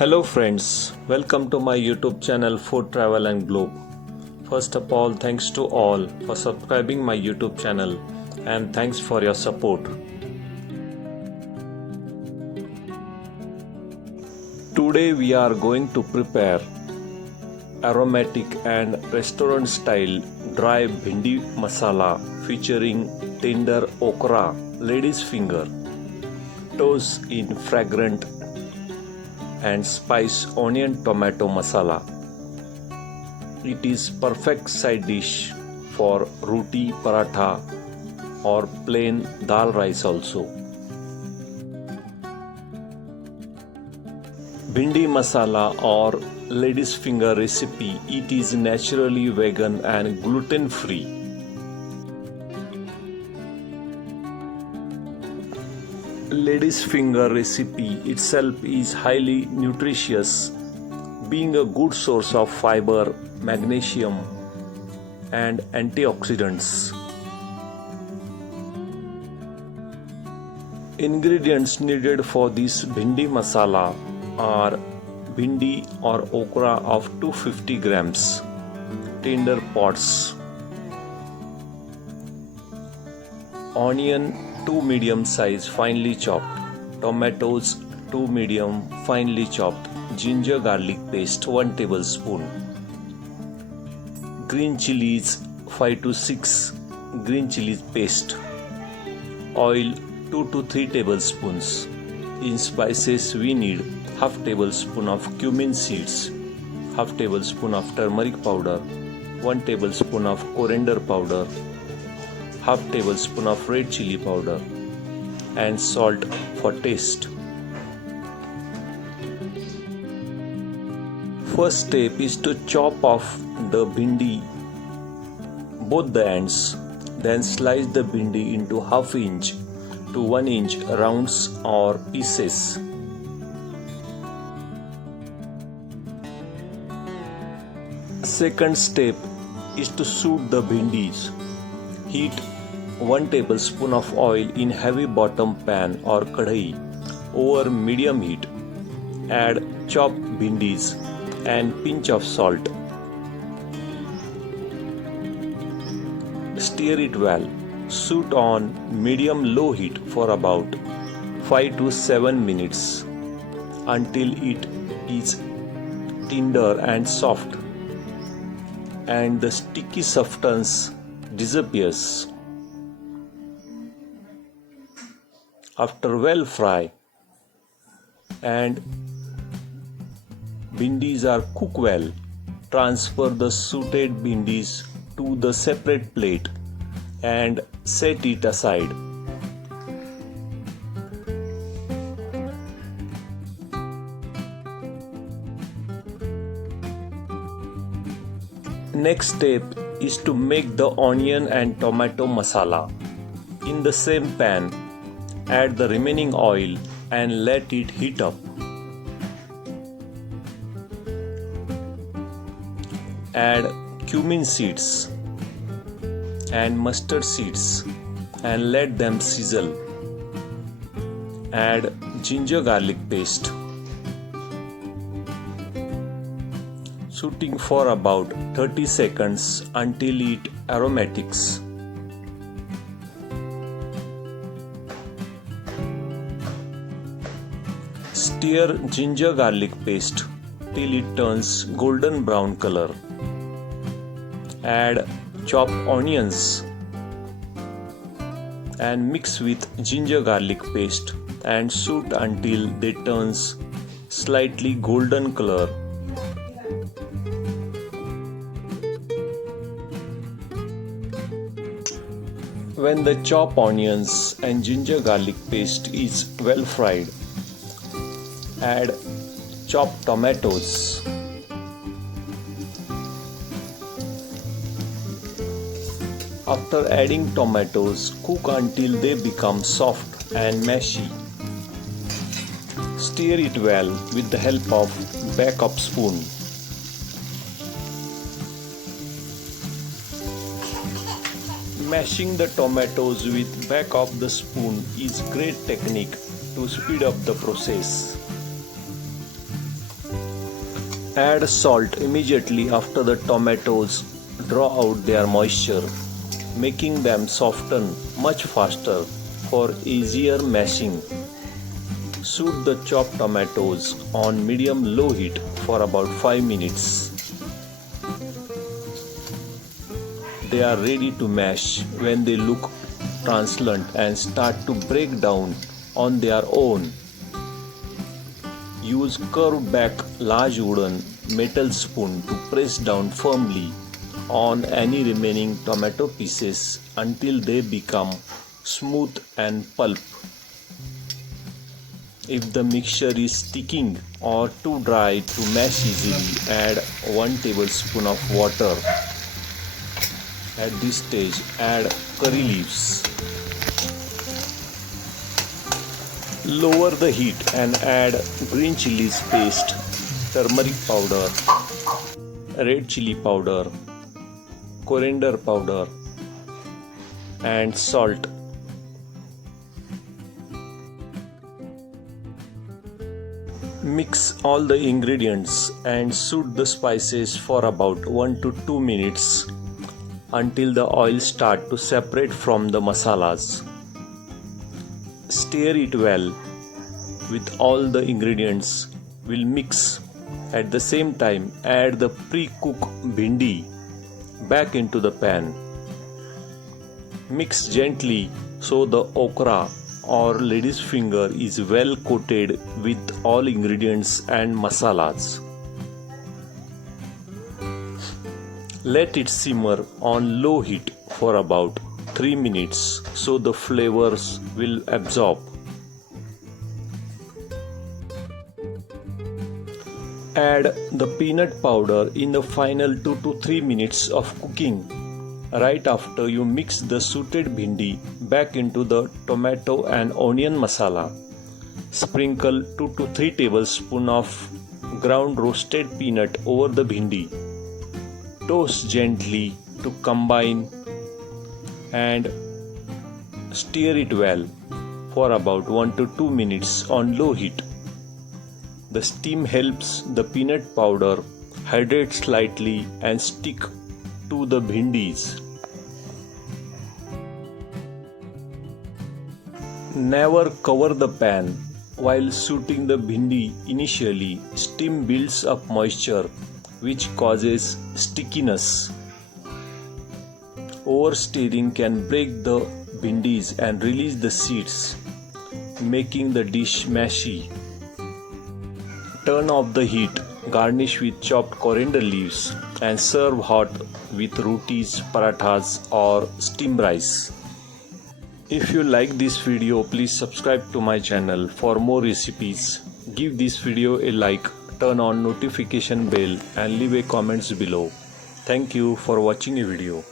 Hello friends, welcome to my YouTube channel Food Travel and Globe. First of all, thanks to all for subscribing my YouTube channel and thanks for your support. Today we are going to prepare aromatic and restaurant style dry Bhindi Masala featuring tender okra, lady's finger, toast in fragrant and spice onion tomato masala. It is perfect side dish for roti, paratha or plain dal rice also. Bhindi Masala or lady's finger recipe. It is naturally vegan and gluten free. Lady's finger recipe itself is highly nutritious, being a good source of fiber, magnesium and antioxidants. Ingredients needed for this bhindi masala are bhindi or okra of 250 grams, tender pods, onion 2 medium size finely chopped, tomatoes 2 medium finely chopped, ginger garlic paste 1 tablespoon, green chilies 5 to 6 green chilies paste, oil 2 to 3 tablespoons. In spices we need half tablespoon of cumin seeds, half tablespoon of turmeric powder, 1 tablespoon of coriander powder, half tablespoon of red chili powder and salt for taste. First step is to chop off the bhindi, both the ends, then slice the bhindi into half inch to 1 inch rounds or pieces. Second step is to suit the bhindis. Heat 1 tablespoon of oil in heavy bottom pan or kadhai over medium heat. Add chopped bhindis and pinch of salt. Stir it well. Suit on medium-low heat for about 5 to 7 minutes until it is tender and soft and the sticky substance disappears. After well fry and bhindis are cooked well, transfer the suited bhindis to the separate plate and set it aside. Next step is to make the onion and tomato masala. In the same pan, add the remaining oil and let it heat up. Add cumin seeds and mustard seeds and let them sizzle. Add ginger garlic paste. Sauteing for about 30 seconds until it aromatics. Stir ginger garlic paste till it turns golden brown color. Add chopped onions and mix with ginger garlic paste and saute until they turns slightly golden color. When the chopped onions and ginger garlic paste is well fried, add chopped tomatoes. After adding tomatoes, cook until they become soft and mashy. Stir it well with the help of backup spoon. Mashing the tomatoes with back of the spoon is great technique to speed up the process. Add salt immediately after the tomatoes draw out their moisture, making them soften much faster for easier mashing. Shoot the chopped tomatoes on medium-low heat for about 5 minutes. They are ready to mash when they look translucent and start to break down on their own. Use curved back large wooden metal spoon to press down firmly on any remaining tomato pieces until they become smooth and pulp. If the mixture is sticking or too dry to mash easily, add 1 tablespoon of water. At this stage, add curry leaves. Lower the heat and add green chilies paste, turmeric powder, red chili powder, coriander powder, and salt. Mix all the ingredients and shoot the spices for about 1 to 2 minutes until the oil starts to separate from the masalas. Stir it well with all the ingredients will mix. At the same time, add the pre-cooked bhindi back into the pan. Mix gently so the okra or lady's finger is well coated with all ingredients and masalas. Let it simmer on low heat for about 3 minutes so the flavors will absorb. Add the peanut powder in the final 2 to 3 minutes of cooking. Right after you mix the sautéed bhindi back into the tomato and onion masala. Sprinkle 2 to 3 tablespoons of ground roasted peanut over the bhindi. Toast gently to combine and stir it well for about 1 to 2 minutes on low heat. The steam helps the peanut powder hydrate slightly and stick to the bhindis. Never cover the pan while shooting the bhindi initially. Steam builds up moisture which causes stickiness. Overstirring can break the bhindis and release the seeds, making the dish mushy. Turn off the heat, garnish with chopped coriander leaves and serve hot with rotis, parathas or steamed rice. If you like this video, please subscribe to my channel for more recipes. Give this video a like, turn on notification bell and leave a comments below. Thank you for watching a video.